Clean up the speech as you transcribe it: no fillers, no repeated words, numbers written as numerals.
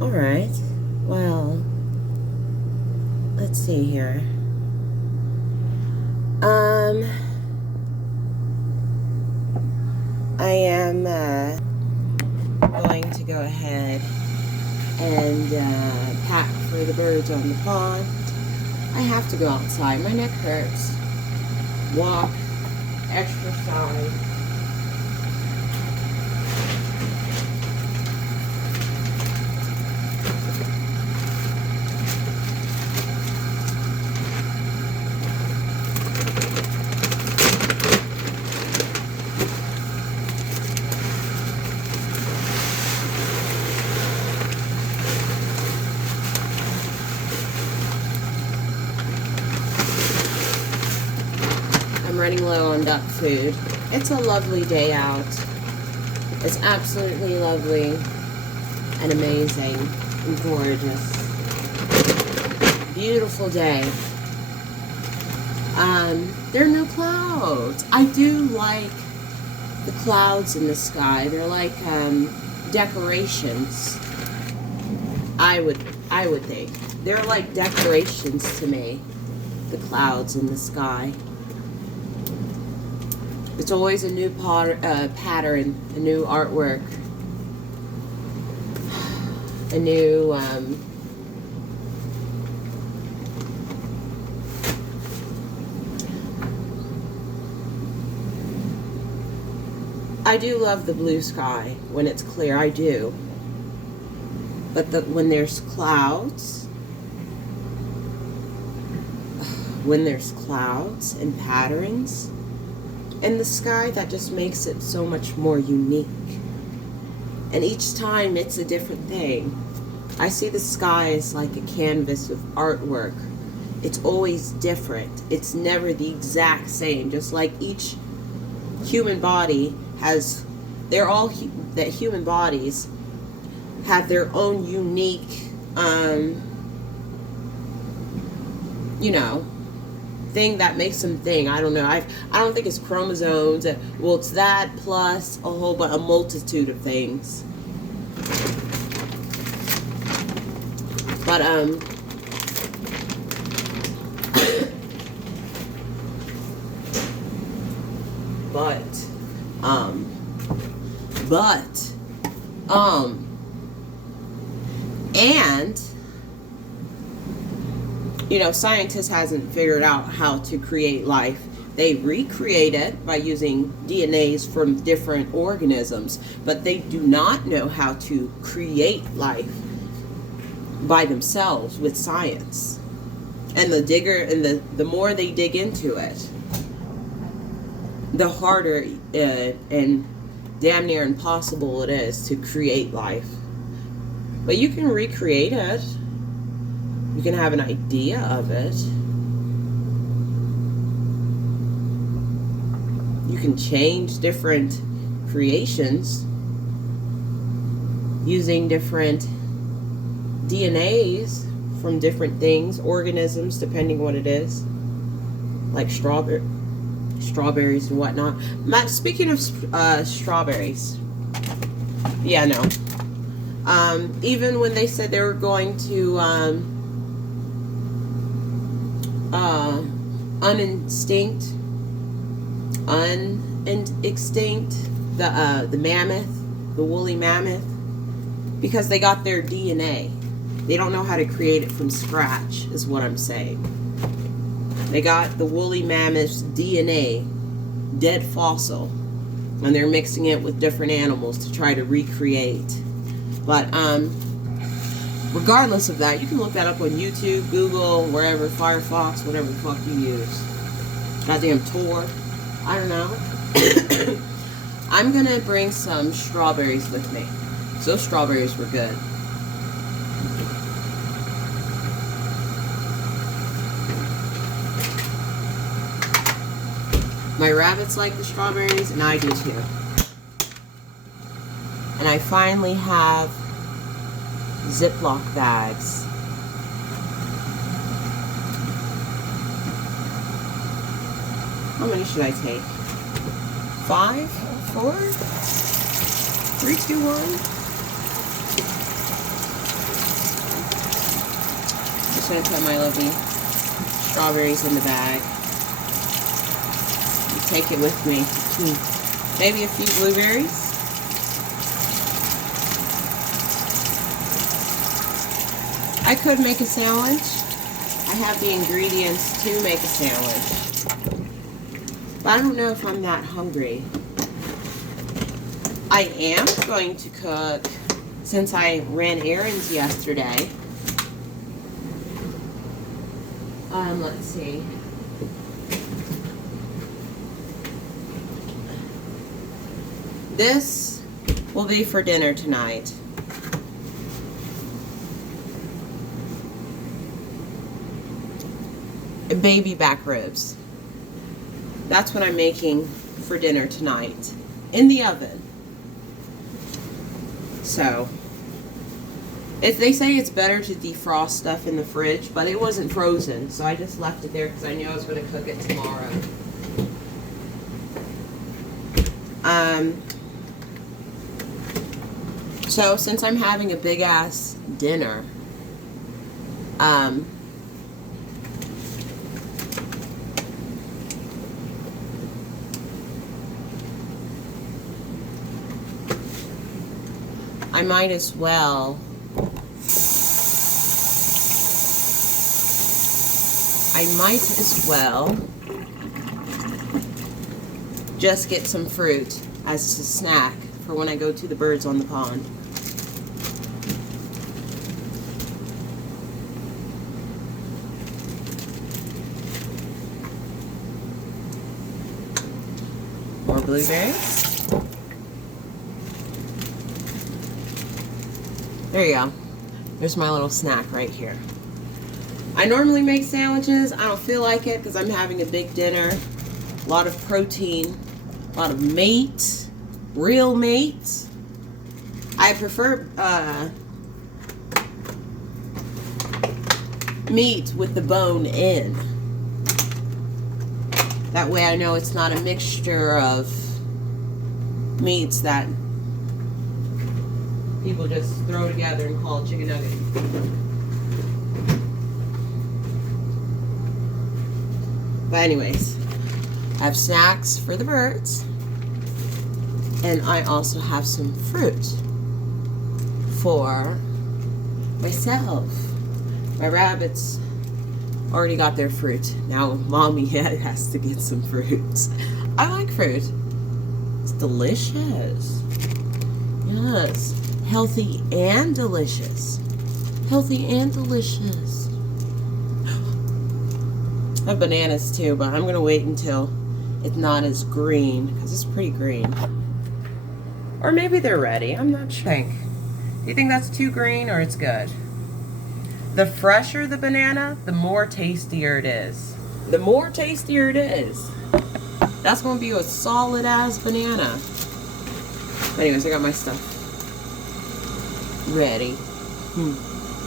Alright, well, let's see here. I am going to go ahead and pack for the birds on the pond. I have to go outside. My neck hurts. Walk, exercise. Running low on duck food. It's a lovely day out. It's absolutely lovely and amazing and gorgeous. Beautiful day. There are no clouds. I do like the clouds in the sky. They're like decorations. I would think. They're like decorations to me. The clouds in the sky. It's always a new pattern, a new artwork, a new I do love the blue sky when it's clear, I do. But when there's clouds, and patterns in the sky, that just makes it so much more unique. And each time it's a different thing. I see the sky as like a canvas of artwork. It's always different. It's never the exact same. Just like each human body has, that human bodies have their own unique, thing that makes them thing. I don't know. I don't think it's chromosomes. Well, it's that plus a multitude of things. But and scientists hasn't figured out how to create life. They recreate it by using DNAs from different organisms, but they do not know how to create life by themselves with science. And the more they dig into it, the harder and damn near impossible it is to create life. But you can recreate it. You can have an idea of it. You can change different creations using different DNAs from different things, organisms, depending what it is, like strawberries and whatnot. Speaking of strawberries, yeah, no. Even when they said they were going to extinct the mammoth, the woolly mammoth, because they got their DNA. They don't know how to create it from scratch, is what I'm saying. They got the woolly mammoth's DNA, dead fossil, and they're mixing it with different animals to try to recreate. But regardless of that, you can look that up on YouTube, Google, wherever, Firefox, whatever the fuck you use. Goddamn Tor. I don't know. I'm gonna bring some strawberries with me. So those strawberries were good. My rabbits like the strawberries, and I do too. And I finally have Ziploc bags. How many should I take? 5, 4, 3, 2, 1. just going to put my lovely strawberries in the bag. Take it with me. Maybe a few blueberries. I could make a sandwich. I have the ingredients to make a sandwich. But I don't know if I'm that hungry. I am going to cook, since I ran errands yesterday. Let's see. This will be for dinner tonight. Baby back ribs. That's what I'm making for dinner tonight. In the oven. So, they say it's better to defrost stuff in the fridge, but it wasn't frozen, so I just left it there because I knew I was going to cook it tomorrow. So since I'm having a big ass dinner, I might as well just get some fruit as a snack for when I go to the birds on the pond. More blueberries. There you go. There's my little snack right here. I normally make sandwiches. I don't feel like it because I'm having a big dinner. A lot of protein, a lot of meat, real meat. I prefer meat with the bone in. That way I know it's not a mixture of meats that people just throw together and call it chicken nugget. But anyways, I have snacks for the birds, and I also have some fruit for myself. My rabbits already got their fruit. Now mommy has to get some fruit. I like fruit. It's delicious. Yes. Healthy and delicious. Healthy and delicious. I have bananas too, but I'm going to wait until it's not as green, because it's pretty green. Or maybe they're ready. I'm not sure. Do you think that's too green or it's good? The fresher the banana, the more tastier it is. The more tastier it is. That's going to be a solid ass banana. Anyways, I got my stuff ready.